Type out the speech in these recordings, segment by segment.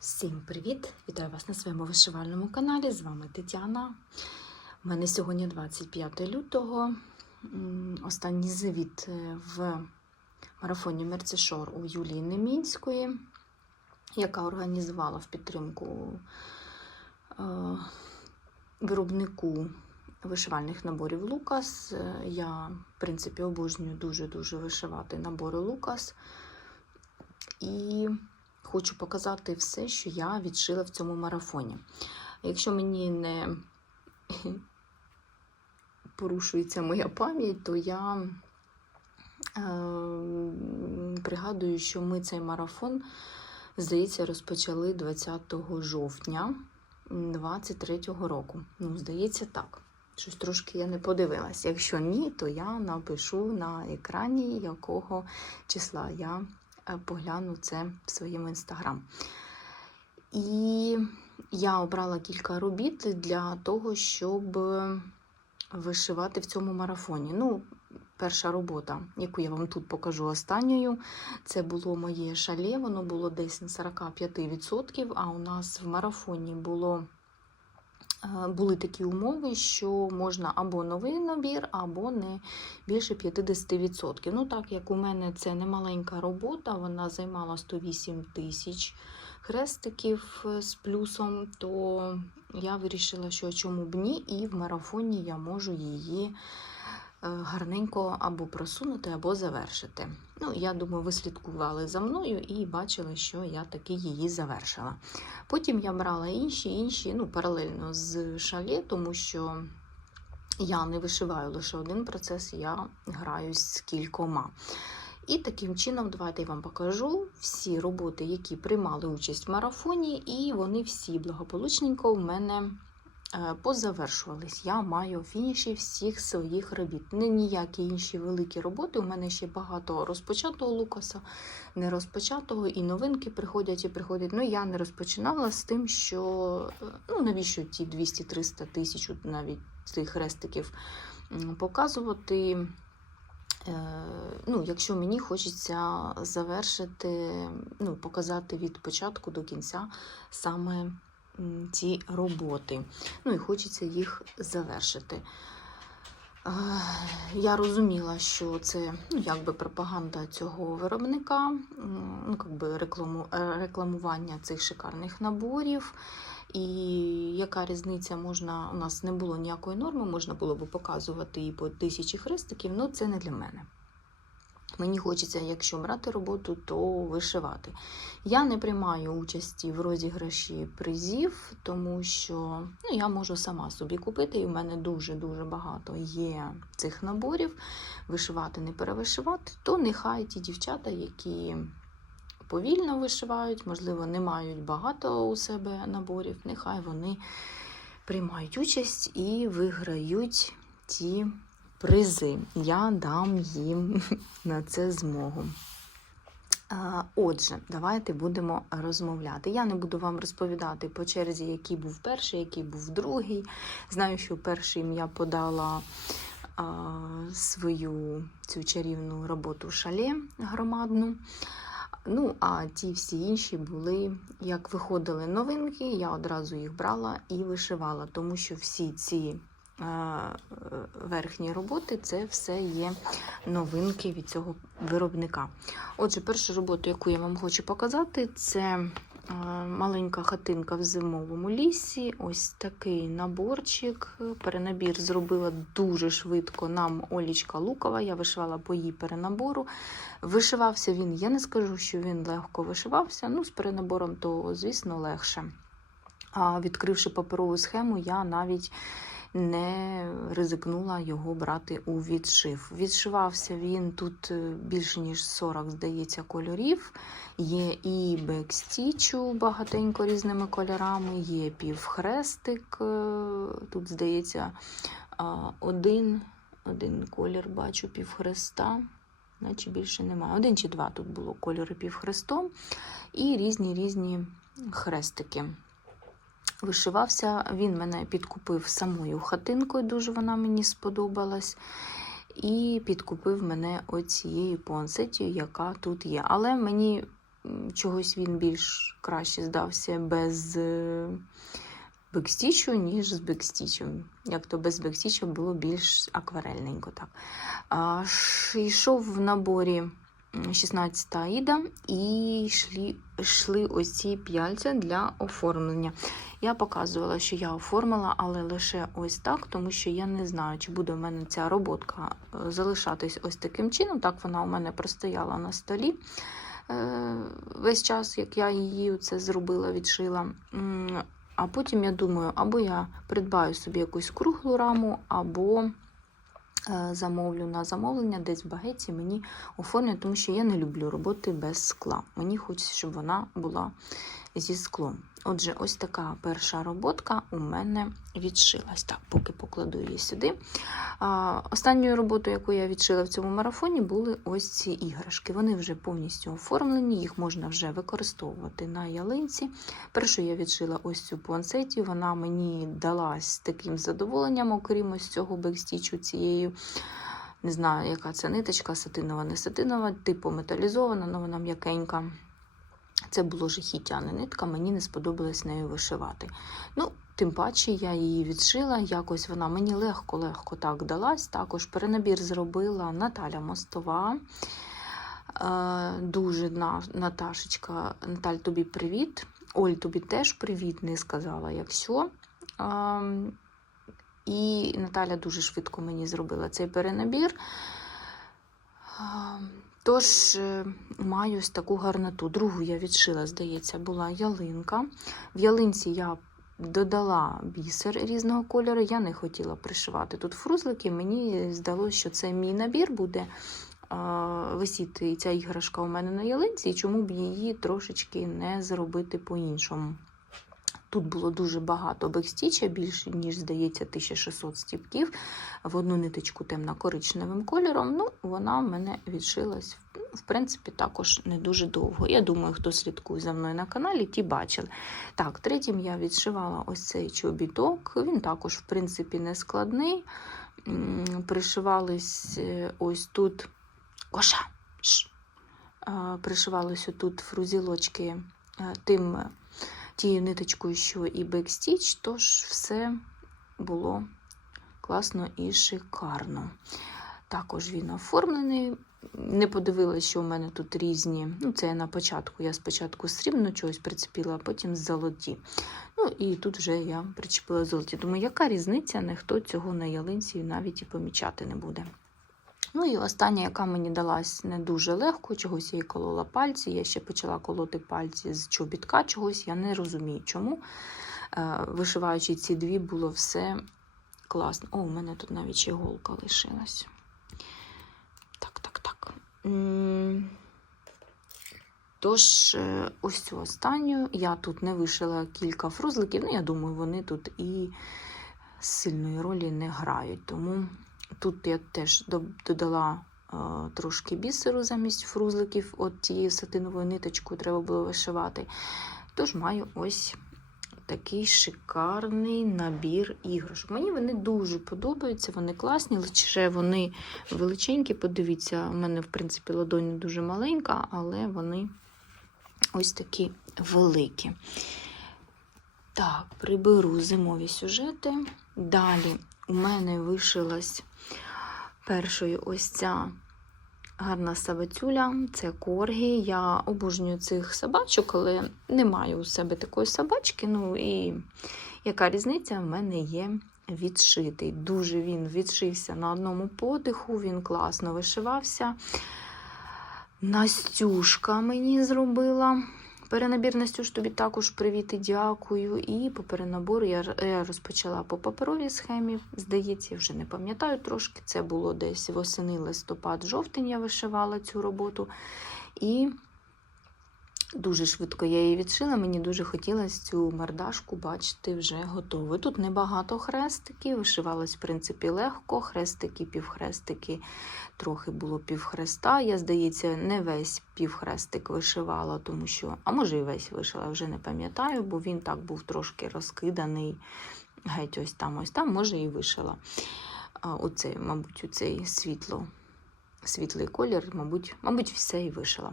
Всім привіт! Вітаю вас на своєму вишивальному каналі. З вами Тетяна. У мене сьогодні 25 лютого. Останній звіт е, в марафоні Мерцешор у Юлії Немінської, яка організувала в підтримку е, виробнику вишивальних наборів Лукас. Е, Я, в принципі, обожнюю дуже-дуже вишивати набори Лукас. І хочу показати все, що я відшила в цьому марафоні. Якщо мені не порушується моя пам'ять, то я е, пригадую, що ми цей марафон, здається, розпочали 20 жовтня 23-го року. Ну, здається, так. Щось трошки я не подивилась. Якщо ні, то я напишу на екрані, якого числа я погляну це в своєму інстаграм. І я обрала кілька робіт для того, щоб вишивати в цьому марафоні. Ну, перша робота, яку я вам тут покажу останньою, це було моє шале, воно було десь на 45%, а у нас в марафоні було. Е, Були такі умови, що можна або новий набір, або не більше 50%. Ну, так як у мене це не маленька робота, вона займала 108 тисяч хрестиків е, з плюсом, то я вирішила, що чому б ні, і в марафоні я можу її гарненько або просунути, або завершити. Ну, я думаю, ви слідкували за мною і бачили, що я таки її завершила. Потім я брала інші, інші, ну, паралельно з шале, тому що я не вишиваю лише один процес, я граю з кількома. І таким чином, давайте я вам покажу всі роботи, які приймали участь в марафоні, і вони всі благополучненько в мене е, позавершувались. Я маю фініші всіх своїх робіт. Не ніякі інші великі роботи. У мене ще багато розпочатого лукаса, не розпочатого, і новинки приходять і приходять. Ну, я не розпочинала з тим, що е, ну, навіщо ті 200-300 тисяч навіть цих хрестиків показувати. Е, Ну, якщо мені хочеться завершити, ну, показати від початку до кінця саме ці роботи. Ну і хочеться їх завершити. Я розуміла, що це ну, якби пропаганда цього виробника, ну, якби рекламу, рекламування цих шикарних наборів. І яка різниця можна, у нас не було ніякої норми, можна було б показувати і по тисячі хрестиків, але це не для мене. Мені хочеться, якщо брати роботу, то вишивати. Я не приймаю участі в розіграші призів, тому що ну, я можу сама собі купити, і в мене дуже-дуже багато є цих наборів. Вишивати, не перевишивати, то нехай ті дівчата, які повільно вишивають, можливо, не мають багато у себе наборів, нехай вони приймають участь і виграють ті призи. Я дам їм на це змогу. Отже, давайте будемо розмовляти. Я не буду вам розповідати по черзі, який був перший, який був другий. Знаю, що першим я подала а, свою цю чарівну роботу шале громадну. Ну, а ті всі інші були, як виходили новинки, я одразу їх брала і вишивала, тому що всі ці верхні роботи це все є новинки від цього виробника. Отже, першу роботу, яку я вам хочу показати, це е, маленька хатинка в зимовому лісі. Ось такий наборчик. Перенабір зробила дуже швидко нам Олічка Лукова. Я вишивала по її перенабору. Вишивався він, я не скажу, що він легко вишивався. Ну, з перенабором, то, звісно, легше. А відкривши паперову схему, я навіть не ризикнула його брати у відшив. Відшивався він тут е, більше ніж 40, здається, кольорів. Є і бекстічу багатенько різними кольорами, є півхрестик. е, Тут, здається, один, один колір бачу півхреста. Наче більше немає. Один чи два тут було кольори півхрестом і різні різні хрестики. Вишивався, він мене підкупив самою хатинкою, дуже вона мені сподобалась. І підкупив мене оцією пуансетію, яка тут є. Але мені чогось він більш краще здався без е, бекстічу, ніж з бекстічем. Як то без бекстічу було більш акварельненько. Так. А, йшов в наборі 16 Аїда і йшли, йшли ось ці п'яльця для оформлення. Я показувала, що я оформила, але лише ось так, тому що я не знаю, чи буде в мене ця роботка е, залишатись ось таким чином. Так вона у мене простояла на столі е, весь час, як я її це зробила, відшила. А потім я думаю, або я придбаю собі якусь круглу раму, або замовлю на замовлення десь в багеті мені оформлять, тому що я не люблю роботи без скла. Мені хочеться, щоб вона була зі склом. Отже, ось така перша роботка у мене відшилась. Так, поки покладу її сюди. Останньою роботою, яку я відшила в цьому марафоні, були ось ці іграшки. Вони вже повністю оформлені, їх можна вже використовувати на ялинці. Першу я відшила ось цю пуансеті, вона мені далась таким задоволенням, окрім ось цього бекстічу цією. Не знаю, яка це ниточка, сатинова, не сатинова, типу металізована, але вона м'якенька. Це було жахіття, не нитка, мені не сподобалось нею вишивати. Ну, тим паче я її відшила, якось вона мені легко-легко так далась. Також перенабір зробила Наталя Мостова. Е, Дуже на- Наташечка, Наталь, тобі привіт. Оль, тобі теж привіт, не сказала, якщо. Ем, І Наталя дуже швидко мені зробила цей перенабір. Тож е, маю ось таку гарноту. Другу я відшила, здається, була ялинка. В ялинці я додала бісер різного кольору. Я не хотіла пришивати тут фрузлики. Мені здалося, що це мій набір буде висіти ця іграшка у мене на ялинці, і чому б її трошечки не зробити по-іншому. Тут було дуже багато бекстіча, більше, ніж, здається, 1600 стіпків в одну ниточку темно-коричневим кольором. Ну, вона в мене відшилась, в принципі, також не дуже довго. Я думаю, хто слідкує за мною на каналі, ті бачили. Так, третім я відшивала ось цей чобіток. Він також, в принципі, не складний. Пришивались е, ось тут коша. Ш. Пришивались отут фрузілочки е, тим тією ниточкою, що і бекстіч, тож все було класно і шикарно. Також він оформлений. Не подивилася, що у мене тут різні. Ну, це я на початку. Я спочатку срібно чогось прицепила, а потім золоті. Ну і тут вже я причепила золоті. Думаю, яка різниця, ніхто цього на ялинці навіть і помічати не буде. Ну і остання, яка мені далась не дуже легко, чогось я їй колола пальці. Я ще почала колоти пальці з чобітка чогось, я не розумію, чому. Е, Вишиваючи ці дві, було все класно. О, у мене тут навіть ще голка лишилась. Так, так, так. Тож, е, ось цю останню. Я тут не вишила кілька фрузликів. Ну, я думаю, вони тут і сильної ролі не грають. Тому тут я теж додала е, трошки бісеру замість фрузликів. От тією сатиновою ниточкою треба було вишивати. Тож маю ось такий шикарний набір іграшок. Мені вони дуже подобаються, вони класні, лише вони величенькі. Подивіться, у мене, в принципі, ладонь дуже маленька, але вони ось такі великі. Так, приберу зимові сюжети. Далі у мене вишилась першою ось ця гарна собацюля. Це коргі. Я обожнюю цих собачок, але не маю у себе такої собачки. Ну і яка різниця в мене є відшитий. Дуже він відшився на одному подиху, він класно вишивався. Настюшка мені зробила. Перенабір ж тобі також привіти, дякую. І по перенабору я, розпочала по паперовій схемі. Здається, я вже не пам'ятаю трошки. Це було десь восени, листопад, жовтень я вишивала цю роботу. І дуже швидко я її відшила. Мені дуже хотілося цю мордашку бачити вже готовою. Тут небагато хрестиків, вишивалось, в принципі, легко. Хрестики, півхрестики, трохи було півхреста. Я, здається, не весь півхрестик вишивала, тому що, а може, і весь вишила, вже не пам'ятаю, бо він так був трошки розкиданий. Геть ось там, ось там, може, і вишила. Оцей, мабуть, оцей світло світлий колір, мабуть, мабуть, все і вишила.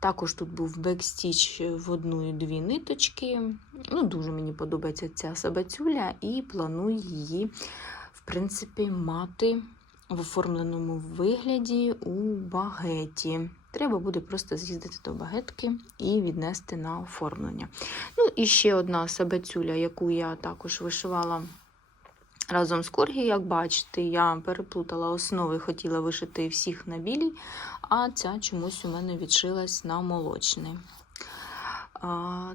Також тут був бекстіч в одну і дві ниточки. Ну, Дуже мені подобається ця сабацюля, і планую її, в принципі, мати в оформленому вигляді у багеті. Треба буде просто з'їздити до багетки і віднести на оформлення. Ну, і ще одна сабацюля, яку я також вишивала разом з коргі, як бачите, я переплутала основи, хотіла вишити всіх на білій, а ця чомусь у мене відшилась на молочний.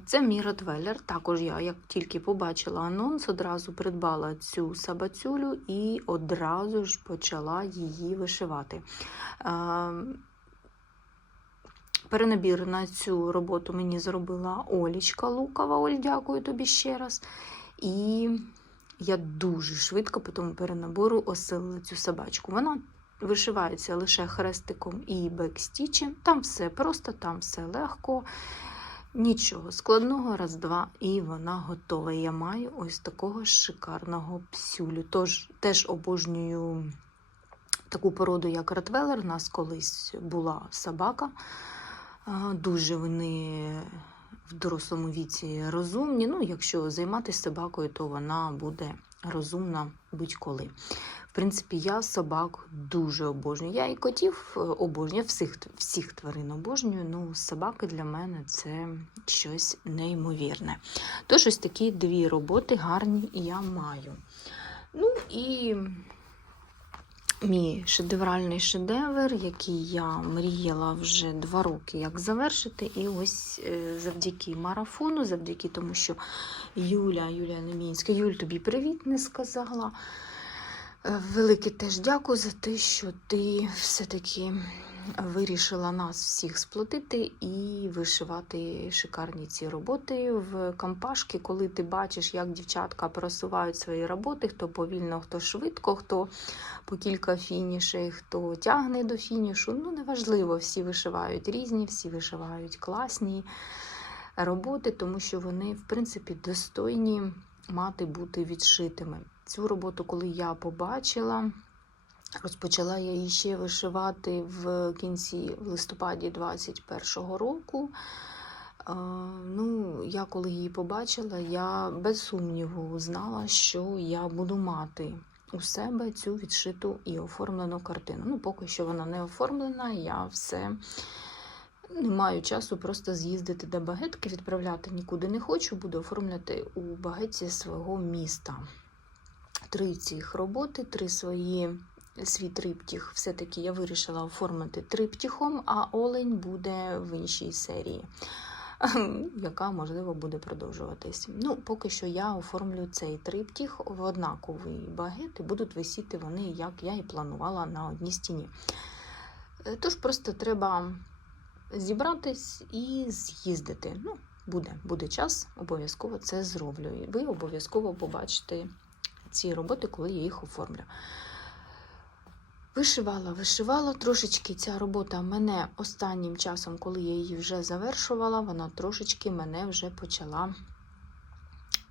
Це мій ротвеллер. Також я, як тільки побачила анонс, одразу придбала цю сабацюлю і одразу ж почала її вишивати. Перенабір на цю роботу мені зробила Олічка Лукова. Оль, дякую тобі ще раз. І я дуже швидко по тому перенабору осилила цю собачку. Вона вишивається лише хрестиком і бекстічем. Там все просто, там все легко. Нічого складного, раз-два, і вона готова. Я маю ось такого шикарного псюлю. Тож теж обожнюю таку породу, як Ротвелер. У нас колись була собака. Дуже вони в дорослому віці розумні. Ну, якщо займатися собакою, то вона буде розумна будь-коли. В принципі, я собак дуже обожнюю. Я і котів обожнюю, всіх всіх тварин обожнюю. Ну, собаки для мене це щось неймовірне. Тож ось такі дві роботи гарні я маю. Ну і мій шедевральний шедевр, який я мріяла вже два роки, як завершити. І ось завдяки марафону, завдяки тому, що Юля, Юля Немінська, Юль, тобі привіт не сказала. Велике теж дякую за те, що ти все-таки вирішила нас всіх сплотити і вишивати шикарні ці роботи в компашки, коли ти бачиш, як дівчатка просувають свої роботи, хто повільно, хто швидко, хто по кілька фінішей, хто тягне до фінішу. Ну, неважливо, всі вишивають різні, всі вишивають класні роботи, тому що вони, в принципі, достойні мати бути відшитими. Цю роботу, коли я побачила, розпочала я її ще вишивати в кінці в листопаді 21-го року. Ну, я коли її побачила, я без сумніву знала, що я буду мати у себе цю відшиту і оформлену картину. Ну, поки що вона не оформлена, я все не маю часу просто з'їздити до багетки, відправляти нікуди не хочу, буду оформляти у багеті свого міста три цих роботи, три свої свій триптіх. Все-таки я вирішила оформити триптіхом, а олень буде в іншій серії, яка, можливо, буде продовжуватись. Ну, поки що я оформлю цей триптіх в однаковий багет, і будуть висіти вони, як я і планувала на одній стіні. Е, Тож просто треба зібратись і з'їздити. Ну, буде, буде час, обов'язково це зроблю. І ви обов'язково побачите ці роботи, коли я їх оформлю. Вишивала, вишивала. Трошечки ця робота мене останнім часом, коли я її вже завершувала, вона трошечки мене вже почала,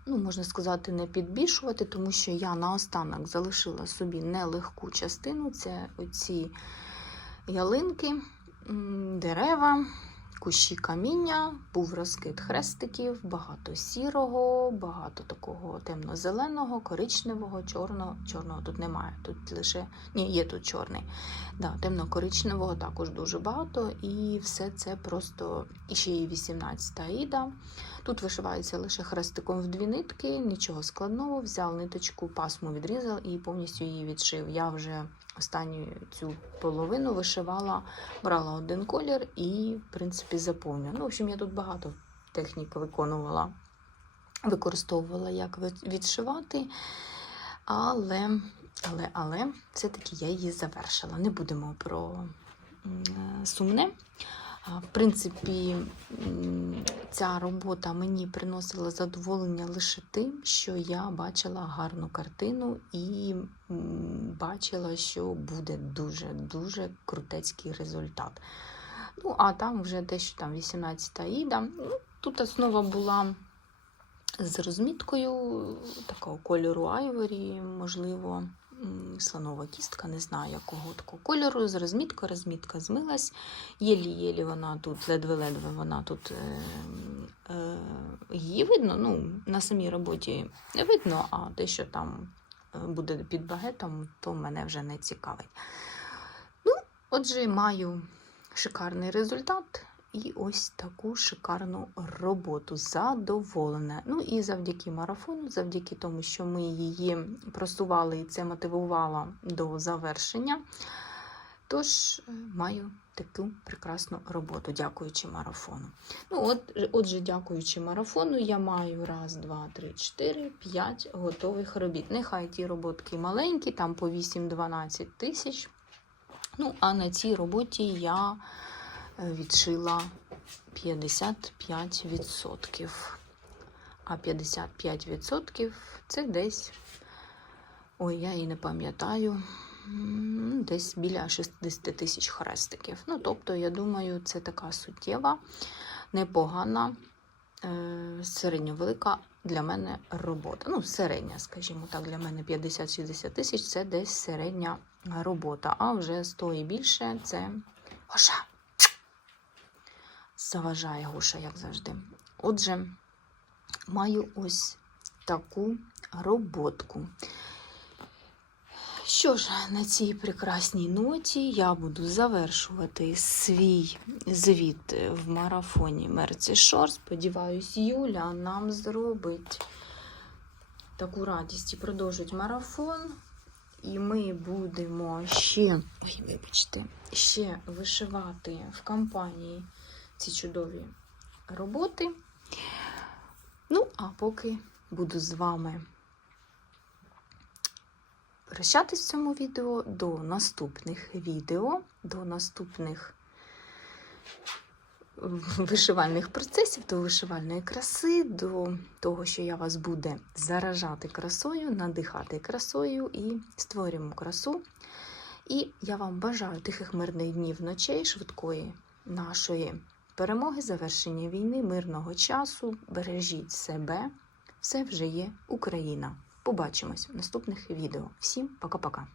ну, можна сказати, не підбільшувати, тому що я наостанок залишила собі нелегку частину. Це оці ялинки, дерева кущі каміння, був розкид хрестиків, багато сірого, багато такого темно-зеленого, коричневого, чорного. Чорного тут немає. Тут лише ні, є тут чорний. Да, Темно-коричневого також дуже багато. І все це просто ще і 18 аїда. Тут вишивається лише хрестиком в дві нитки, нічого складного. Взяв ниточку, пасму відрізав і повністю її відшив. Я вже останню цю половину вишивала, брала один колір і, в принципі, заповнюю. Ну, в общем, я тут багато технік виконувала, використовувала, як відшивати, але, але, але, все-таки я її завершила. Не будемо про сумне. В принципі, ця робота мені приносила задоволення лише тим, що я бачила гарну картину і бачила, що буде дуже-дуже крутецький результат. Ну, а там вже дещо там 18-та іда. Ну, Тут основа була з розміткою такого кольору айворі, можливо. Слонова кістка, не знаю якого такого кольору, з розміткою, розмітка змилась. Єлі-єлі вона тут, ледве-ледве вона тут е, е, її видно. Ну, на самій роботі не видно, а те, що там е, буде під багетом, то мене вже не цікавить. Ну, отже, маю шикарний результат. І ось таку шикарну роботу. Задоволена. Ну і завдяки марафону, завдяки тому, що ми її просували і це мотивувало до завершення. Тож е, маю таку прекрасну роботу, дякуючи марафону. Ну, от, отже, дякуючи марафону, я маю раз, два, три, чотири, п'ять готових робіт. Нехай ті роботки маленькі, там по 8-12 тисяч. Ну, а на цій роботі я е, відшила 55%. А 55% це десь, ой, я і не пам'ятаю, десь біля 60 тисяч хрестиків. Ну, тобто, я думаю, це така суттєва, непогана, е, середньовелика для мене робота. Ну, середня, скажімо так, для мене 50-60 тисяч це десь середня робота. А вже 100 і більше це Гоша. Заважає Гоша, як завжди. Отже, маю ось таку роботку. Що ж, на цій прекрасній ноті я буду завершувати свій звіт в марафоні Мерці Шор. Сподіваюсь, Юля нам зробить таку радість і продовжить марафон. І ми будемо ще, ой, вибачте, ще вишивати в компанії ці чудові роботи. Ну, а поки буду з вами прощатись в цьому відео до наступних відео, до наступних вишивальних процесів, до вишивальної краси, до того, що я вас буде заражати красою, надихати красою і створюємо красу. І я вам бажаю тихих мирних днів ночей, швидкої нашої перемоги, завершення війни, мирного часу. Бережіть себе. Все вже є Україна. Побачимось в наступних відео. Всім пока-пока.